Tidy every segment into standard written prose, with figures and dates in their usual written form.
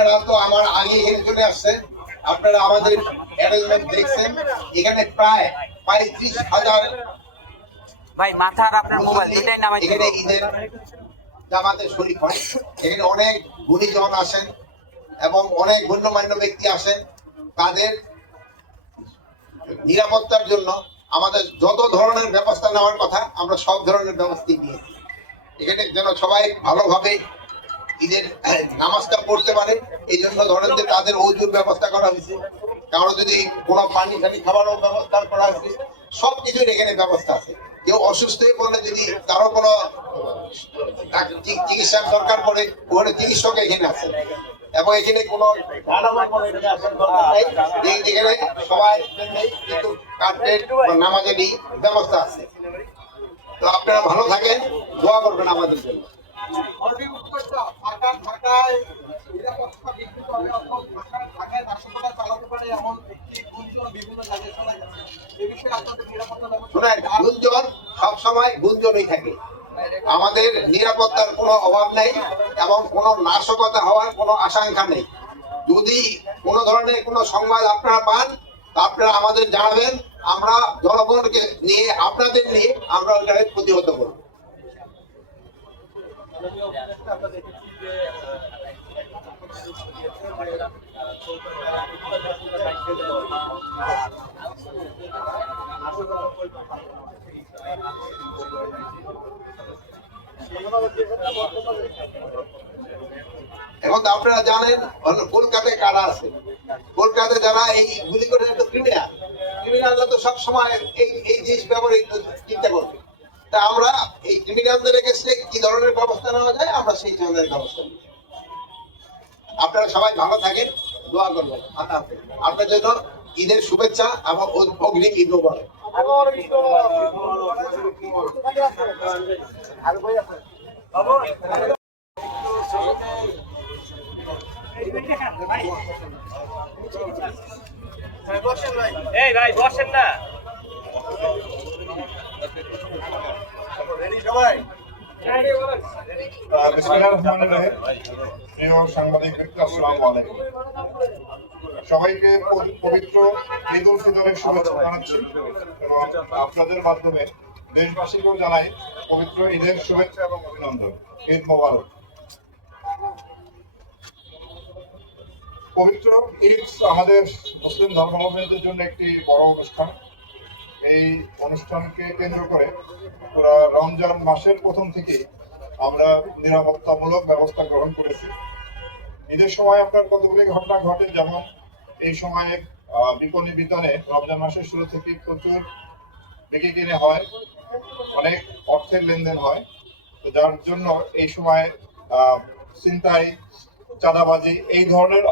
আপনারা তো আমার আগে এখানে চলে আসছেন, আপনারা আমাদের অ্যারেঞ্জমেন্ট দেখছেন। এখানে প্রায় 35,000 ভাই মাথার আপনার মোবাইল দুটাই নামাই এখানে ঈদের জামাতে শরীক হয়। এখানে অনেক গুণীজন আসেন এবং অনেক গণ্যমান্য ব্যক্তি আসেন। তাদের নিরাপত্তার জন্য আমাদের যত ধরনের ব্যবস্থা নেওয়ার কথা আমরা সব ধরনের ব্যবস্থাই নিয়েছি। এখানে যেন সবাই ভালোভাবে ঈদের নামাজটা পড়তে পারে, এই জন্য ধরেন যে তাদের ওজুর ব্যবস্থা করা হয়েছে, কারো যদি কোনো পানি টানি খাবারও ব্যবস্থা করা হয়েছে, সবকিছুর এখানে ব্যবস্থা আছে। কেউ অসুস্থ হয়ে পড়লে যদি কারো কোনো চিকিৎসার দরকার পড়ে, ওখানে চিকিৎসক এখানে আছে এবং এখানে কোনো এখানে সবাই কিন্তু নামাজেরই ব্যবস্থা আছে। তো আপনারা ভালো থাকেন, দোয়া করবেন আমাদের জন্য। শুনেন, গুঞ্জন সবসময় গুঞ্জনই থাকে। আমাদের নিরাপত্তার কোনো অভাব নেই এবং কোনো নাশকতা হওয়ার কোনো আশঙ্কা নেই। যদি কোনো ধরনের কোনো সংবাদ আপনারা পান, আপনারা আমাদের জানাবেন, আমরা জনগণকে নিয়ে আপনাদের নিয়ে আমরা ওইটাকে প্রতিহত করব। এখন তো আপনারা জানেন কলকাতায় কারা আছে। কলকাতায় যারা এই গুলি করে ক্রিমিনালরা তো সবসময় এই জিনিস ব্যবহৃত চিন্তা করবে। তা আমরা এই ক্রিমিনালদের কাছে কি ধরনের ব্যবস্থা নেওয়া যায় আমরা সেই ধরনের ব্যবস্থা নিই। আপনারা সবাই ভালো থাকেন, দোয়া করবেন। আপনার জন্য ঈদের শুভেচ্ছা এবং অগ্রিম ঈদ মোবারক। এই ভাই বসেন না। সাংবাদিক ব্যক্তি, আসসালামু আলাইকুম। সবাইকে পবিত্র ঈদ উল ফিতরের শুভেচ্ছা জানাচ্ছি এবং আপনাদের মাধ্যমে দেশবাসীকেও জানাই পবিত্র ঈদের শুভেচ্ছা এবং অভিনন্দন। ঈদ মোবারক। পবিত্র ঈদ আমাদের মুসলিম ধর্মাবলম্বীদের জন্য একটি বড় অনুষ্ঠান। এই অনুষ্ঠানকে কেন্দ্র করে পুরা রমজান মাসের প্রথম থেকে আমরা নিরাপত্তামূলক ব্যবস্থা গ্রহণ করেছি। ঈদের সময় আপনার কতগুলি ঘটনা ঘটে, যেমন এই সময়ে বিপণী বিতানে রমজান মাসের শুরু থেকে প্রচুর বিক্রি কিনে হয়, অনেক অর্থের লেনদেন হয়। তো যার জন্য এই সময় ছিনতাই, চাঁদাবাজি এই ধরনের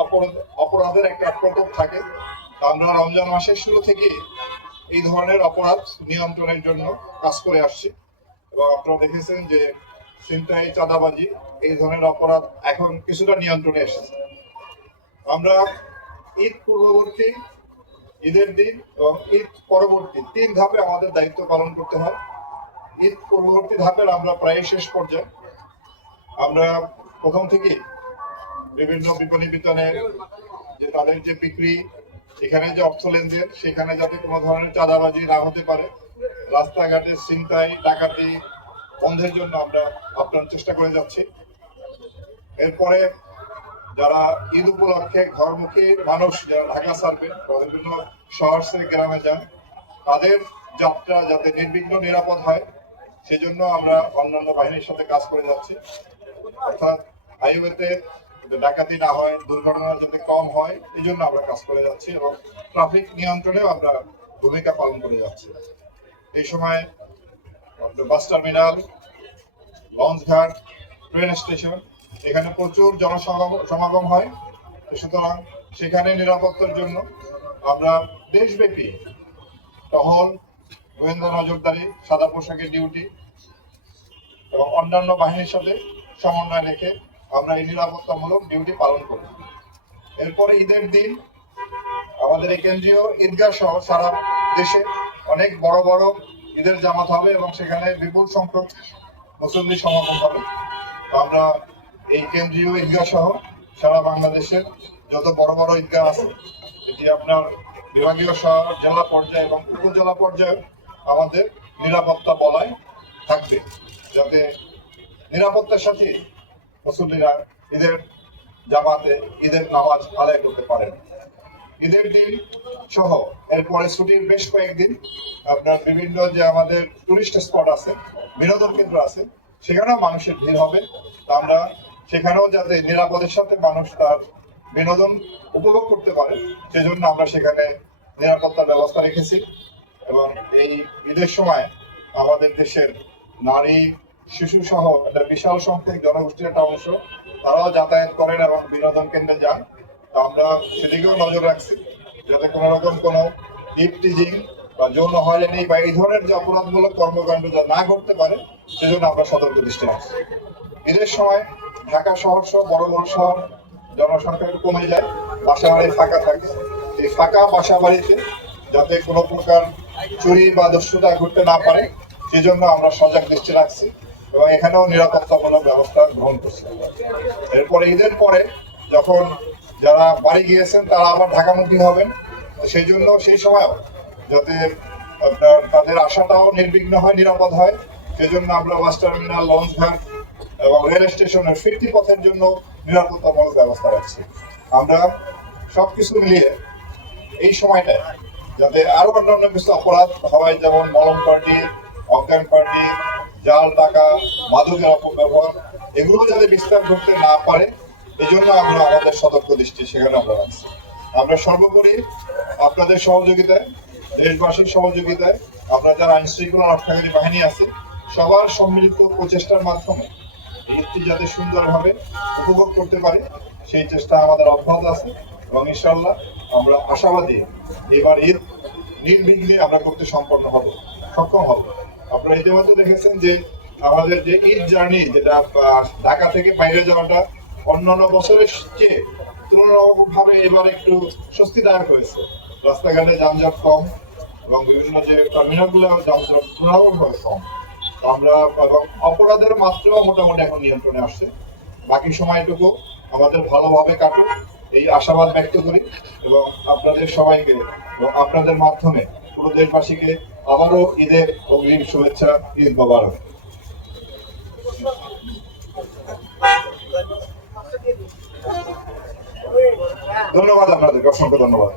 অপরাধের একটা প্রকোপ থাকে। আমরা রমজান মাসের শুরু থেকে এই ধরনের অপরাধ নিয়ন্ত্রণের জন্য কাজ করে আসছি এবং আপনারা দেখেছেন যে ছিনতাই, চাঁদাবাজি এই ধরনের অপরাধ এখন কিছুটা নিয়ন্ত্রণে এসেছে। আমরা ঈদ পূর্ববর্তী, ঈদের দিন এবং ঈদ পরবর্তী 3 ধাপে আমাদের দায়িত্ব পালন করতে হয়। ঈদ পূর্ববর্তী ধাপের আমরা প্রায় শেষ পর্যায়ে। আমরা প্রথম থেকেই বিভিন্ন বিপণী বিতানে যে তাদের যে বিক্রি, এখানে যে অর্থ লেনদেন, সেখানে যাতে কোনো ধরনের চাঁদাবাজি না হতে পারে, রাস্তাঘাটে ছিনতাই, ডাকাতি বন্ধের জন্য আমরা আপ্রাণ চেষ্টা করে যাচ্ছি। এরপরে যারা ঈদ উপলক্ষে ঘরমুখী মানুষ যারা ঢাকা ছাড়বেন বা বিভিন্ন শহর থেকে গ্রামে যান, তাদের যাত্রা যাতে নির্বিঘ্ন নিরাপদ হয় সেজন্য আমরা অন্যান্য বাহিনীর সাথে কাজ করে যাচ্ছি। অর্থাৎ হাইওয়েতে ডাকাতি না হয়, দুর্ঘটনা যাতে কম হয়, এই জন্য আমরা কাজ করে যাচ্ছি এবং ট্রাফিক নিয়ন্ত্রণেও আমরা ভূমিকা পালন করে যাচ্ছি। এই সময় বাস টার্মিনাল, লঞ্চঘাট, ট্রেন স্টেশন এখানে প্রচুর জনসমাগম হয়। সুতরাং সেখানে নিরাপত্তার জন্য আমরা দেশব্যাপী টহল, গোয়েন্দা নজরদারি, সাদা পোশাকের ডিউটি এবং অন্যান্য বাহিনীর সাথে সমন্বয় রেখে আমরা এই নিরাপত্তামূলক ডিউটি পালন করি। এরপরে ঈদের দিন আমাদের এই কেন্দ্রীয় ঈদগাহ সহ সারা দেশে অনেক বড় বড় ঈদের জামাত হবে এবং সেখানে বিপুল সংখ্যক মুসল্লি সমাগম হবে। আমরা এই কেন্দ্রীয় ঈদগাহ সহ সারা বাংলাদেশের যত বড় বড় ঈদগাহ আছে, এটি আপনার বিভাগীয় শহর, জেলা পর্যায়ে এবং উপজেলা পর্যায়ে আমাদের নিরাপত্তা বলয় থাকবে, যাতে নিরাপত্তার সাথে মুসল্লিরা ঈদের জামাতে ঈদের নামাজ আদায় করতে পারেন। ঈদের দিন সহ এরপরে ছুটির বেশ কয়েকদিন আপনার বিভিন্ন যে আমাদের টুরিস্ট স্পট আছে, বিনোদন কেন্দ্র আছে, সেখানেও মানুষের ভিড় হবে। তা আমরা সেখানেও যাতে নিরাপদের সাথে মানুষ তার বিনোদন উপভোগ করতে পারে, সেজন্য আমরা সেখানে নিরাপত্তার ব্যবস্থা রেখেছি। এবং এই ঈদের সময় আমাদের দেশের নারী, শিশু সহ একটা বিশাল সংখ্যক জনগোষ্ঠীর একটা অংশ তারাও যাতায়াত করেন এবং বিনোদন কেন্দ্রে যান। তো আমরা সেদিকেও নজর রাখছি, যাতে কোনো রকম কোনো ইভটিজিং বা যৌন হয়রানি বা এই ধরনের যে অপরাধমূলক কর্মকাণ্ড যা না ঘটতে পারে, সেজন্য আমরা সতর্ক দৃষ্টি রাখছি। ঈদের সময় ঢাকা শহর সহ বড় বড় শহর জনসংখ্যা একটু কমে যায়, বাসা বাড়ি ফাঁকা থাকে। এই ফাঁকা বাসা বাড়িতে যাতে কোনো প্রকার চুরি বা দস্যুতা ঘটতে না পারে, সেজন্য আমরা সজাগ দৃষ্টি রাখছি এবং এখানেও নিরাপত্তামূলক ব্যবস্থা গ্রহণ করছি। এরপরে ঈদের পরে যখন যারা বাড়ি গিয়েছেন তারা আবার ঢাকামুখী হবেন, সেই জন্য সেই সময়ও যাতে আপনার তাদের আশাটাও নির্বিঘ্ন হয়, নিরাপদ হয়, সেজন্য আমরা বাস টার্মিনাল, লঞ্চ ঘাট এবং রেল স্টেশনের ফিরতি পথের জন্য নিরাপত্তামূলক ব্যবস্থা রাখছি। আমরা সবকিছু মিলিয়ে এই সময়টায় যাতে আরো অন্যান্য কিছু অপরাধ হয়, যেমন মলম পার্টি, অজ্ঞান পার্টি, জাল টাকা, মাদকের অপব্যবহার, এগুলো যাতে বিস্তার করতে না পারে, এই জন্য আমরা আমাদের সতর্ক দৃষ্টি সেখানে আমরা রাখছি। আমরা সর্বোপরি আপনাদের সহযোগিতায়, দেশবাসীর সহযোগিতায়, আমরা যারা আইন শৃঙ্খলা রক্ষাকারী বাহিনী আছে, সবার সম্মিলিত প্রচেষ্টার মাধ্যমে ঈদটি যাতে সুন্দরভাবে উপভোগ করতে পারে, সেই চেষ্টা আমাদের অব্যাহত আছে এবং ইনশাআল্লাহ আমরা আশাবাদী এবার ঈদ নির্বিঘ্নে আমরা করতে সক্ষম হব। আপনারা ইতিমধ্যে দেখেছেন যে আমাদের যে ঈদ জার্নি, যেটা ঢাকা থেকে বাইরে যাওয়াটা অন্যান্য বছরের চেয়ে তুলনামূলকভাবে এবার একটু স্বস্তিদায়ক হয়েছে। রাস্তাঘাটে যানজট কম এবং বিভিন্ন যে টার্মিনালগুলো যানজট তুলনামূলকভাবে কম। আমরা এবং অপরাধের মাত্রাও মোটামুটি এখন নিয়ন্ত্রণে আসছে। বাকি সময়টুকু আমাদের ভালোভাবে কাটুক এই আশাবাদ ব্যক্ত করি এবং আপনাদের সবাইকে এবং আপনাদের মাধ্যমে পুরো দেশবাসীকে আবারও ঈদের অগ্রিম শুভেচ্ছা, ঈদ মোবারক। ধন্যবাদ আপনাদেরকে, অসংখ্য ধন্যবাদ।